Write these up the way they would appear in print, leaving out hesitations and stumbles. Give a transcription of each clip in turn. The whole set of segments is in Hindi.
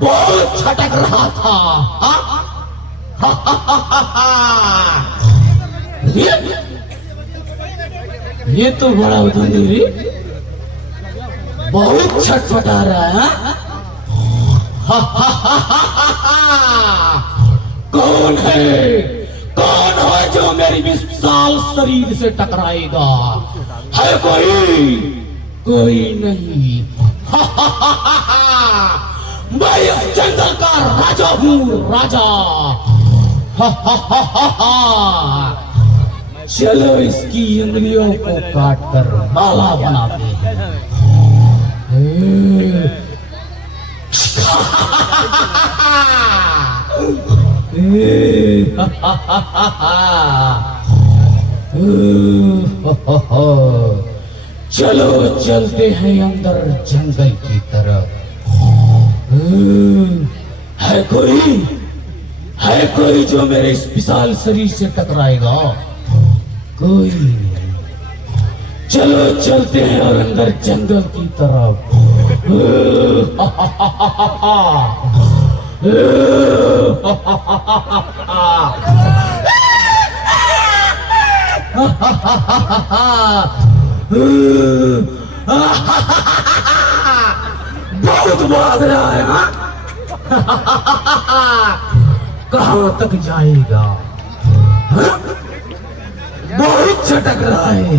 बहुत छटक रहा था। ये तो बड़ा उधनी रे, बहुत छटपटा रहा है। कौन है, कौन है जो मेरी विशाल शरीर से टकराएगा? है कोई? कोई नहीं। मैं इस जंगल का राजा हूँ, राजा। चलो इसकी उंगलियों को काट कर माला बनाते हैं। चलो चलते हैं अंदर जंगल की तरफ। है कोई, है कोई जो मेरे इस विशाल शरीर से टकराएगा? कोई नहीं। चलो चलते हैं और अंदर जंगल की तरफ। बहुत भाग रहा है ना? कहां तक जाएगा? बहुत झटक रहा है।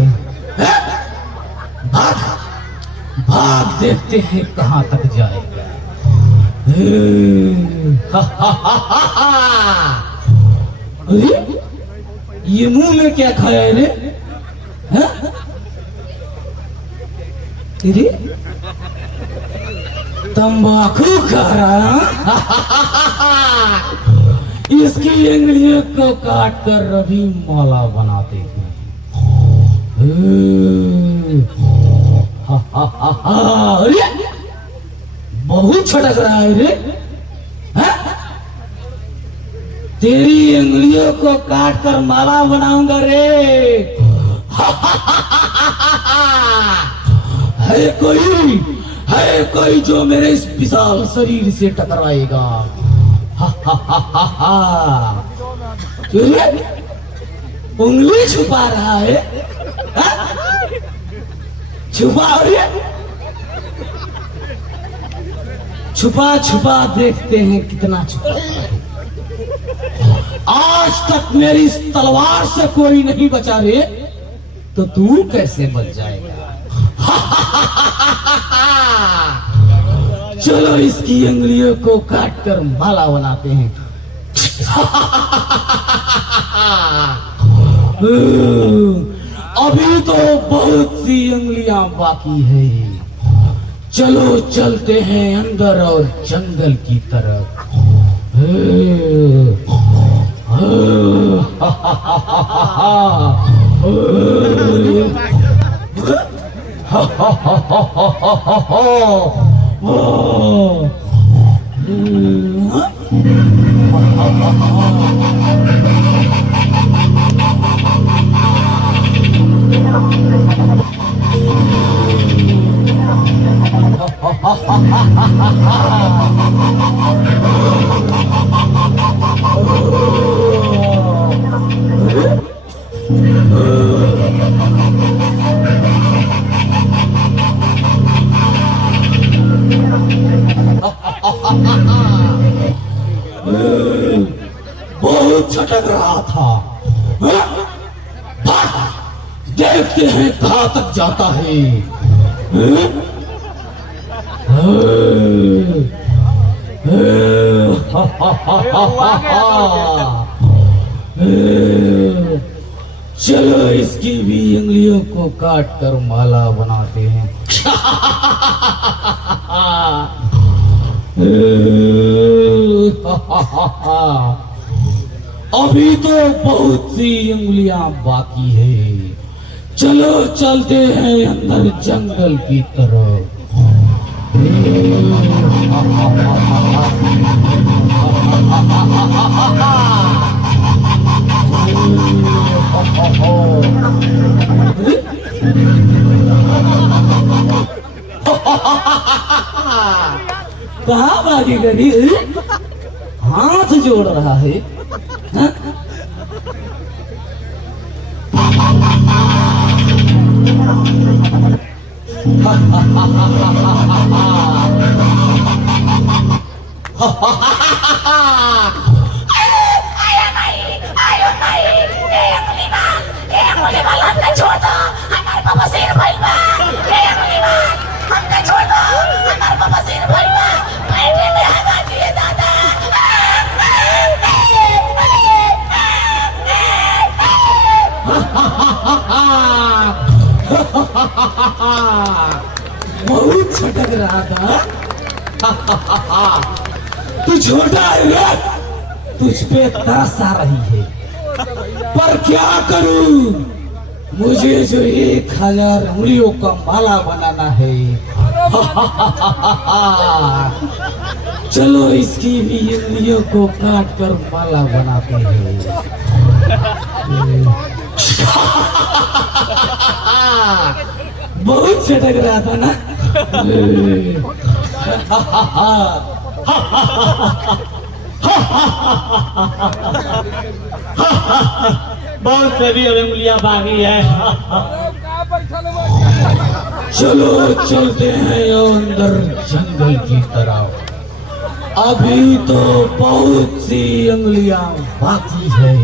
भाग भाग, देखते हैं कहां तक जाएगा। अरे ये मुंह में क्या खाया है रे? अरे तंबाकू खा रहा। इसकी उंगलियों को काट कर अभी माला बनाते हैं। अरे बहुत छटक रहा है रे। तेरी उंगलियों को काट कर माला बनाऊंगा रे। है कोई, है कोई जो मेरे इस विशाल शरीर से टकराएगा? उंगली छुपा रहा है। छुपा छुपा छुपा देखते हैं कितना छुपा है। आज तक मेरी इस तलवार से कोई नहीं बचा रे, तो तू कैसे बच जाएगा? चलो इसकी उंगलियों को काट कर माला बनाते हैं। अभी तो बहुत सी उंगलियां बाकी है। चलो चलते हैं अंदर और जंगल की तरफ। बहुत छटक रहा था। देखते हैं कहां तक जाता है। चलो इसकी भी उंगलियों को काट कर माला बनाते हैं। अभी तो बहुत सी उंगलियां बाकी है। चलो चलते हैं अंदर जंगल की तरफ। कहाँ भागी गरी? हाथ जोड़ रहा है हा? छोड़ दो हमारे पापा सिर भाई बा हमका छोड़ दो हमारे पापा सिर भाई बा पेटे में आगा दिए दादा बहुत छटक रहा था। तू छोटा है रे, तुझ पे तरस आ रही है, पर क्या करूं? मुझे जो 1000 उंगलियों का माला बनाना है। चलो इसकी भी उंगलियों को काट कर माला बनाते हैं। बहुत छटक रहा था ना? बहुत सभी उंगलियां बागी है। चलो चलते हैं अंदर जंगल की तरफ। अभी तो बहुत सी उंगलियां बाकी है।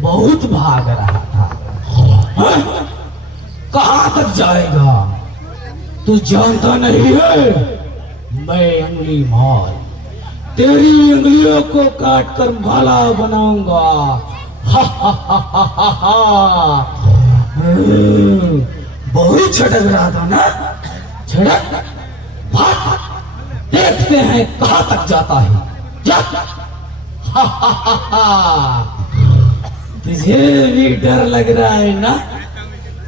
बहुत भाग रहा था। कहां तक जाएगा? तू जानता नहीं है, मैं अंगुली माल तेरी उंगलियों को काट कर माला बनाऊंगा। बहुत छटक रहा था ना? छटक भाग, देखते हैं कहां तक जाता है। जा। तुझे भी डर लग रहा है ना?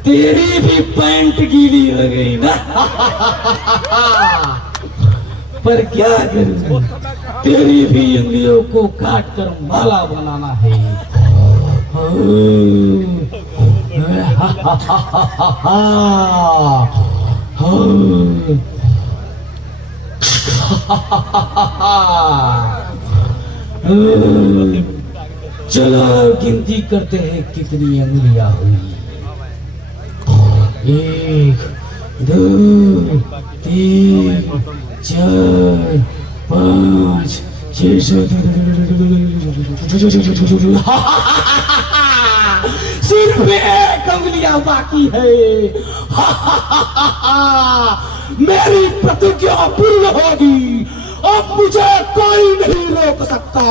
तेरी भी पैंट गीली हो गई ना? पर क्या करूं, तेरी भी उंगलियों को काट कर माला बनाना है। चलो गिनती करते हैं कितनी उंगलियां हुई। 1 2 3 4 5 6 सिर्फ 1 उंगलियां बाकी है। मेरी प्रतिज्ञा पूर्ण होगी, अब मुझे कोई नहीं रोक सकता।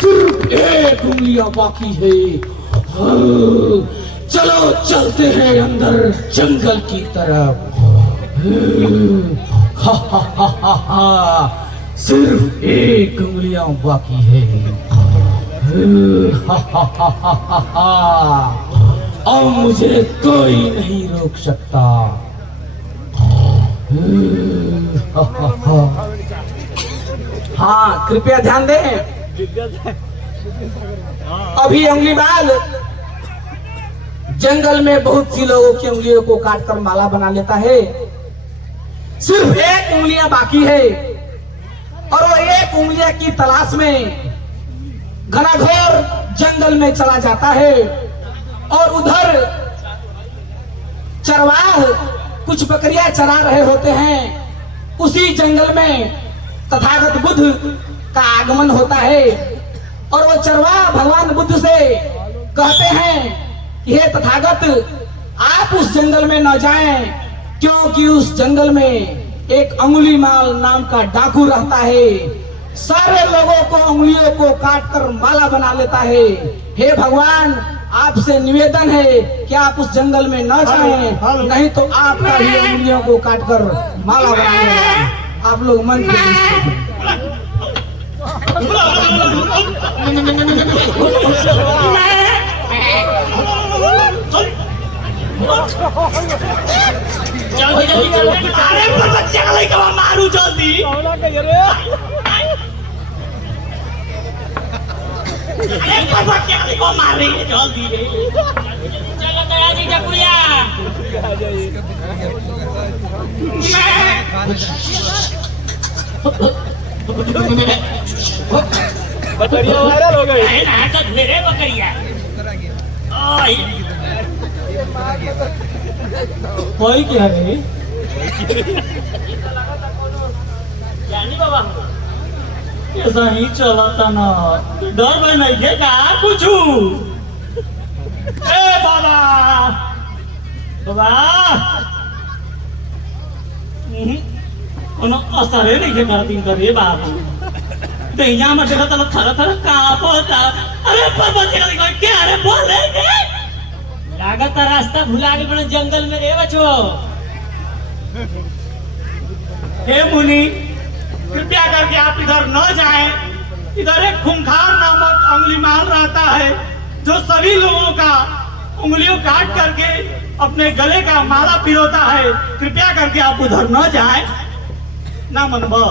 सिर्फ 1 उंगलियां बाकी है। चलो चलते हैं अंदर जंगल की तरफ। सिर्फ 1 उंगलियां बाकी है। अब मुझे कोई नहीं रोक सकता। हाँ, कृपया ध्यान दें। अभी उंगली बाल जंगल में बहुत सी लोगों की उंगलियों को काटकर माला बना लेता है। सिर्फ 1 उंगलियां बाकी है और वो 1 उंगलियां की तलाश में घनाघोर जंगल में चला जाता है। और उधर चरवाह कुछ बकरियां चरा रहे होते हैं। उसी जंगल में तथागत बुद्ध का आगमन होता है और वो चरवाह भगवान बुद्ध से कहते हैं, हे तथागत, आप उस जंगल में न जाएं, क्योंकि उस जंगल में एक अंगुलीमाल नाम का डाकू रहता है। सारे लोगों को उंगलियों को काट कर माला बना लेता है। हे भगवान, आपसे निवेदन है कि आप उस जंगल में न जाएं, नहीं तो आपका ही उंगलियों को काट कर माला बना लेगा। आप लोग मन अरे पर बच्चे का लेके मारू जल्दी। अरे पर बच्चे का लेके मार रही है जल्दी रे। चलो दया जी जकुया। बकरिया वायरल हो गई। ना तो ढेरे बकरिया। कोई क्या है? जानी बाबा ऐसा ही चला था ना, डर में नहीं है क्या कुछ? ए बाबा बाबा असर नहीं है कर दिन करे बाबू। दहिया में देखा तो थर थर कांप होता। अरे पापा क्या अरे बोल रहे थे? लागत रास्ता भुला के बड़े जंगल में रे बच्चो। हे मुनि, कृपया करके आप इधर न जाएं। इधर एक खूंखार नामक अंगुलीमाल रहता है जो सभी लोगों का उंगलियों काट करके अपने गले का माला पिरोता है। कृपया करके आप उधर न जाएं। ना मनबो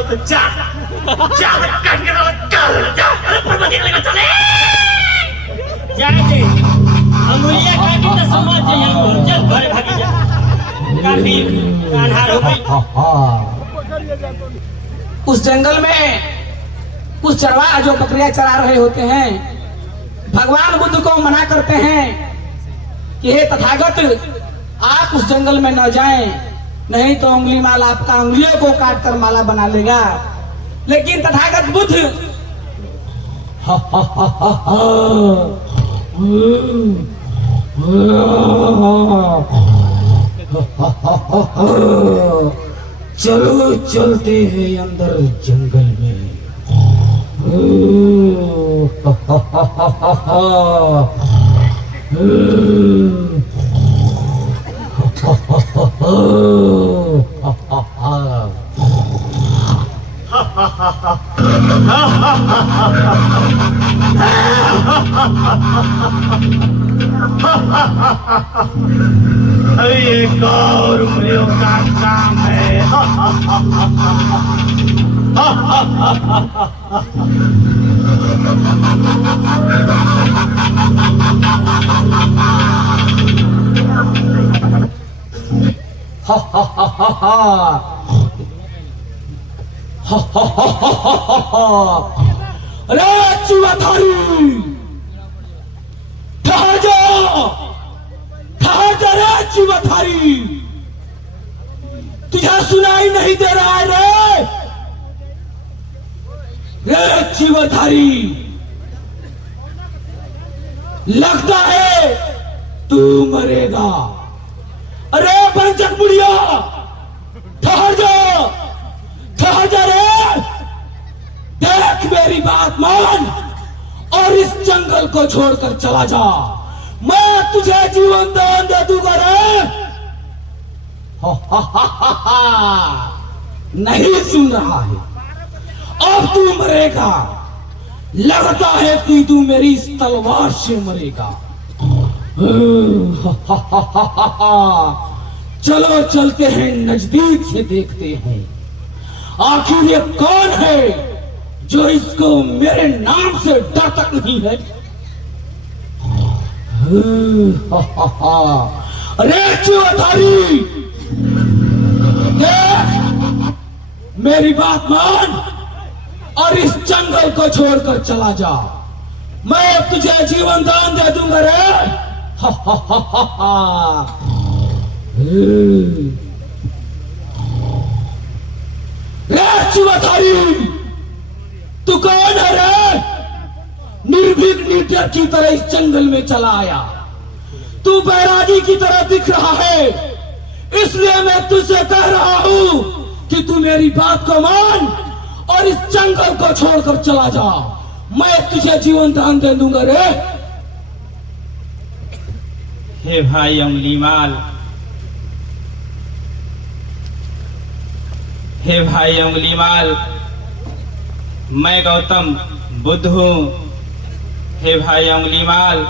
तो जा काट के अरे पर्वती लेकर चले जाए। अंगुलियां काटी तो समझ जाइए। चल घर भागी जा। काफी कान्हार हो गई। उस जंगल में कुछ चरवाहा जो बकरियां चरा रहे होते हैं, भगवान बुद्ध को मना करते हैं कि हे तथागत, आप उस जंगल में न जाएं, नहीं तो उंगली माला आपका उंगलियों को काट कर माला बना लेगा। लेकिन तथागत बुद्ध चलो चलते हैं अंदर जंगल में। अरे एक और उंगलियों का काम है। अरे चुआधारी, ठहर जा रे चुआधारी। तुझे सुनाई नहीं दे रहा है रे चुआधारी? लगता है तू मरेगा। अरे बंचक बुढ़िया, ठहर जा रे। देख मेरी बात मान और इस जंगल को छोड़कर चला जा। मैं तुझे जीवन दान दे दूंगा रे। नहीं सुन रहा है? अब तू मरेगा। लगता है कि तू मेरी इस तलवार से मरेगा। चलो चलते हैं, नजदीक से देखते हैं आखिर ये कौन है जो इसको मेरे नाम से डर तक नहीं है। अरे चुआधारी, देख मेरी बात मान और इस जंगल को छोड़कर चला जा। मैं अब तुझे जीवन दान दे दूंगा रे। रे चुआधारी, तू कौन है रे? निर्भीक निर्डर की तरह इस जंगल में चला आया। तू बैरागी की तरह दिख रहा है, इसलिए मैं तुझसे कह रहा हूं कि तू मेरी बात को मान और इस जंगल को छोड़कर चला जा, मैं तुझे जीवन दान दे दूंगा रे। हे भाई अंगुलीमाल, हे भाई अंगुलीमाल, मैं गौतम बुद्ध हूँ। हे भाई अंगुलीमाल,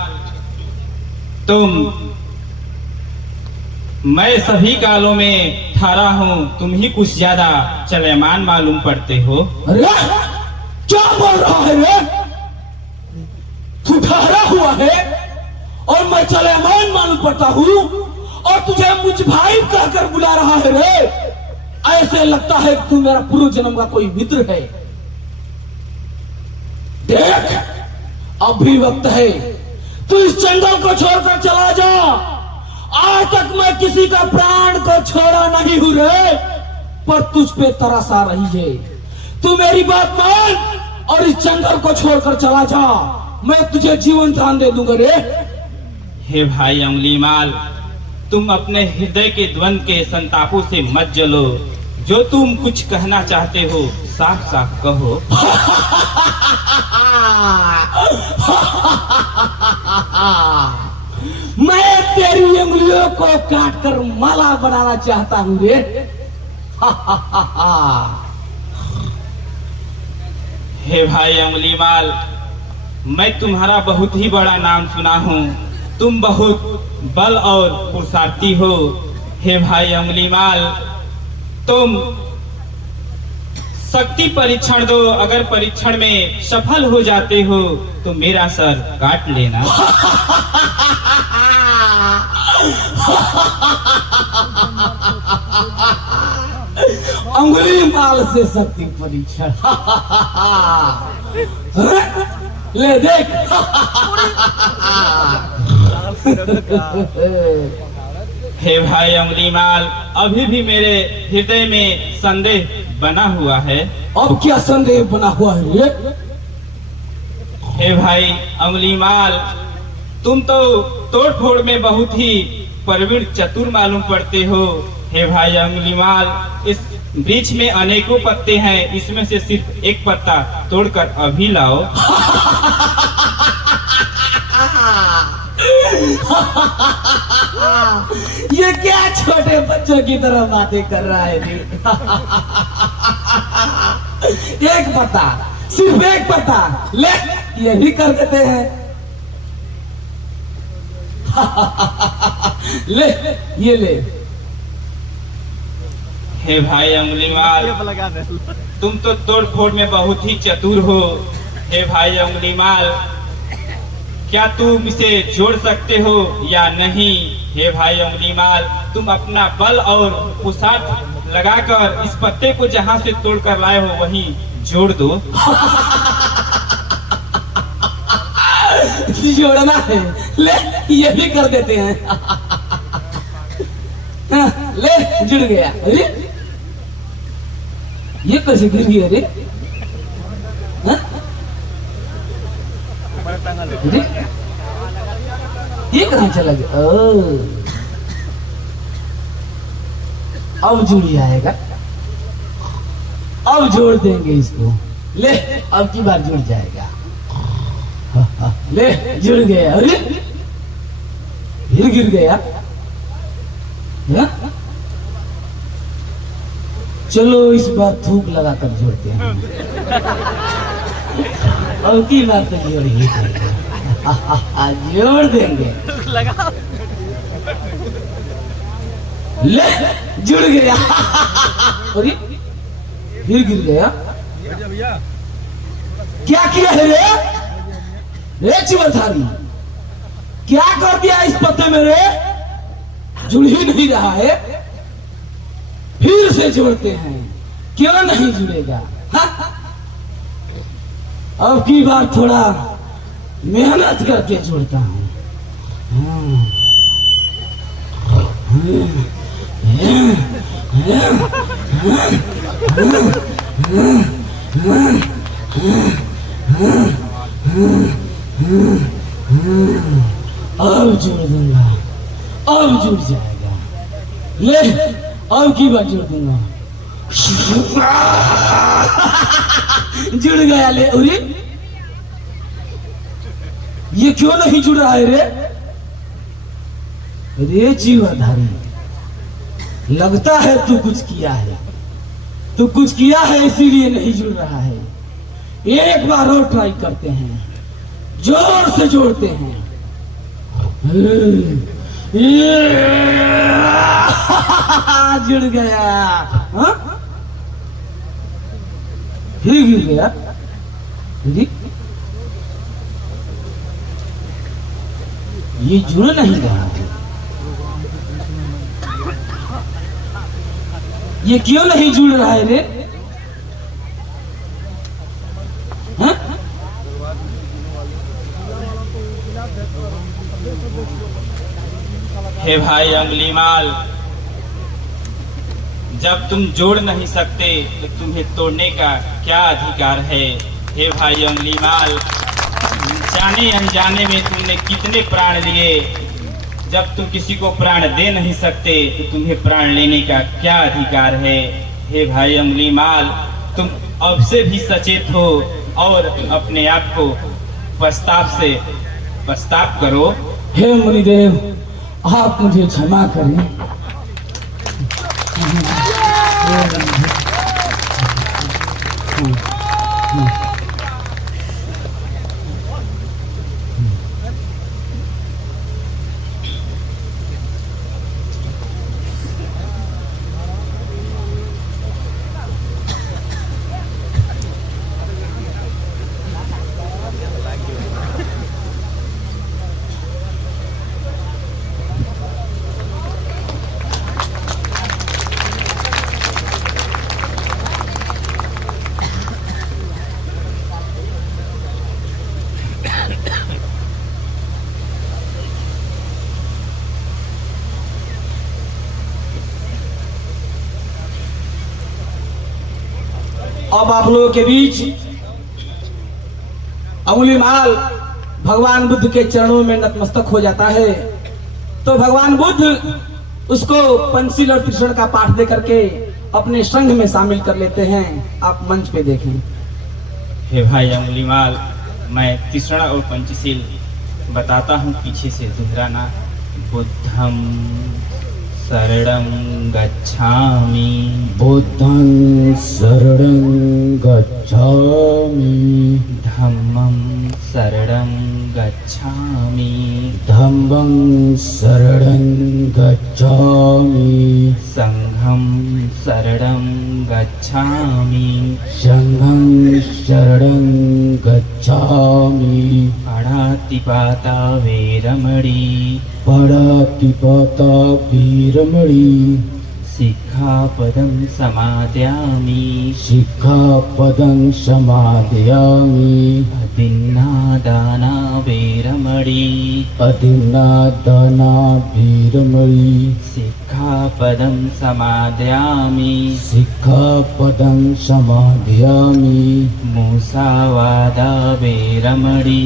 मैं सभी कालों में ठारा हूँ, तुम ही कुछ ज्यादा चलेमान मालूम पड़ते हो। अरे क्या बोल रहा है रे? तू ठारा हुआ है और मैं चलेमान मालूम पड़ता हूँ और तुझे मुझ भाई कहकर बुला रहा है रे? ऐसे लगता है कि तू मेरा पूर्व जन्म का कोई मित्र है। देख, अभी वक्त है, तू इस जंगल को छोड़कर चला जा। आज तक मैं किसी का प्राण को छोड़ा नहीं हूं रे, पर तुझ पे तरस आ रही है। तू मेरी बात मान और इस जंगल को छोड़कर चला जा, मैं तुझे जीवन दान दे दूंगा रे। हे भाई अंगुलीमाल, तुम अपने हृदय के द्वंद के संतापों से मत जलो। जो तुम कुछ कहना चाहते हो साफ साफ कहो। मैं तेरी उंगलियों को काटकर माला बनाना चाहता हूं रे। हे भाई अंगुलीमाल, मैं तुम्हारा बहुत ही बड़ा नाम सुना हूँ। तुम बहुत बल और पुरुषार्थी हो। हे भाई अंगुलीमाल, तुम शक्ति परीक्षण दो। अगर परीक्षण में सफल हो जाते हो तो मेरा सर काट लेना। अंगुलीमाल से शक्ति परीक्षण। ले देख। हे भाई अंगुलीमाल, अभी भी मेरे हृदय में संदेह बना हुआ है। अब क्या संदेह बना हुआ है रे? हे भाई अंगुलीमाल, तुम तो तोड़ फोड़ में बहुत ही प्रवीण चतुर मालूम पड़ते हो। हे भाई अंगुलीमाल, इस वृक्ष में अनेकों पत्ते हैं, इसमें से सिर्फ एक पत्ता तोड़कर अभी लाओ। ये क्या छोटे बच्चों की तरह बातें कर रहा है रे? एक पत्ता, सिर्फ एक पत्ता ले, ये भी कर देते हैं। ले, ये ले। हे भाई अंगुलीमाल, तुम तो तोड़ फोड़ में बहुत ही चतुर हो। हे भाई अंगुलीमाल, क्या तुम इसे जोड़ सकते हो या नहीं? हे भाई अंगुलीमाल, तुम अपना बल और पुरुषार्थ लगाकर इस पत्ते को जहाँ से तोड़ कर लाए हो वहीं जोड़ दो। जोड़ना है, ले, ये भी कर देते हैं। ले, जुड़ गया। अरे ये कैसे गिर गया रे? ये कहाँ चला गया? अब जुड़ जाएगा, अब जोड़ देंगे इसको। ले, अब की बार जुड़ जाएगा। ले, जुड़ गया। अरे फिर गिर गया। चलो इस बार थूक लगाकर जोड़ते हैं। अब की बार तो जोड़ ही जोड़ देंगे। ले, जुड़ गया। अरे फिर गिर गया। क्या किया है रे? रे चिवरधारी, क्या कर दिया इस पत्ते में रे? जुड़ ही नहीं रहा है। फिर से जोड़ते हैं, क्यों नहीं जुड़ेगा? हाँ? अब की बार थोड़ा मेहनत करके जोड़ता हूं। अब जोड़ दूंगा, अब जुड़ जाएगा। ले, अब की बार जोड़ दूंगा। जुड़ गया ले। अरे ये क्यों नहीं जुड़ रहा है रे? अरे जीवाधारी, लगता है तू कुछ किया है, तू कुछ किया है इसीलिए नहीं जुड़ रहा है। एक बार और ट्राई करते हैं, जोर से जोड़ते हैं। जुड़ गया। हाँ? फिर गिर गया। ये जुड़ नहीं रहा है। ये क्यों नहीं जुड़ रहा है रे? हाँ? हे भाई अंगुलीमाल, जब तुम जोड़ नहीं सकते तो तुम्हें तोड़ने का क्या अधिकार है? हे भाई अंगुलीमाल, जाने अनजाने में तुमने कितने प्राण लिए। जब तुम किसी को प्राण दे नहीं सकते तो तुम्हें प्राण लेने का क्या अधिकार है? हे भाई अंगुलीमाल, तुम अब से भी सचेत हो और अपने आप को पश्चाताप करो। हे मुनिदेव, आप मुझे क्षमा करें। अब आप लोगों के बीच अंगुलीमाल भगवान बुद्ध के चरणों में नतमस्तक हो जाता है। तो भगवान बुद्ध उसको पंचशील और त्रिशरण का पाठ दे करके अपने संघ में शामिल कर लेते हैं। आप मंच पे देखें। हे भाई अंगुलीमाल, मैं त्रिशरण और पंचशील बताता हूँ, पीछे से दोहराना। बुद्धं शरणं गच्छामि, बुद्धं शरणं गच्छामि, धम्मं शरणं गच्छामि, धम्मं शरणं गच्छामि, संघं शरणं गच्छामि, संघं शरणं गच्छामि, पाणातिपाता वेरमणि, पाणातिपाता वीरमणि, सिक्खापदं समादयामि, सिक्खापदं समादयामि, अदिन्नादाना वेरमणि, अदिन्नादाना वीरमणि, सिक्खापदं समादयामि, सिक्खापदं समादयामि, मुसावादा वेरमणि,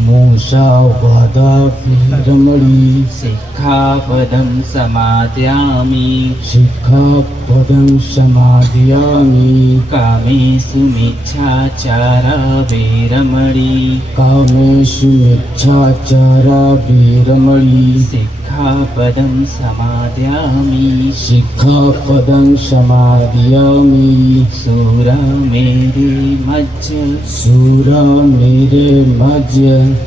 मूषावादा वीरमणि, सिक्खापदं समादयामि, सिक्खापदं समादयामि, कामेषु मिच्छाचारा वेरमणि, कामेषु मिच्छाचारा वीरमणि, सिक्खापदं समादयामि, सिक्खापदं समादयामि, सूरामेरे मज्ज, सूरा मेरे मज्ज,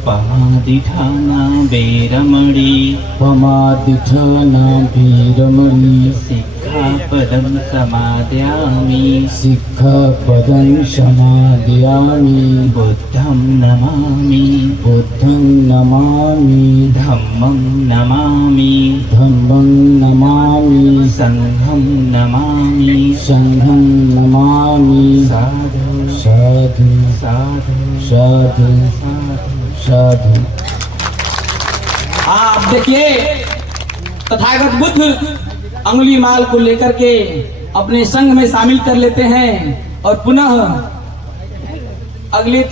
पमादिठाना वेरमणि, पमादिठाना वीरमणि, सिक्खापदं समादयामि, सिक्खापदं समादयामि, बुद्धं नमामि, बुद्धं नमामि, धम्मं नमामि, धम्मं नमामि, संघं नमामि, संघं नमामि, साधु साधु साधु साधु साधु। साधु। आप देखिए, तथागत बुद्ध अंगुलीमाल को लेकर के अपने संघ में शामिल कर लेते हैं और पुनः अगले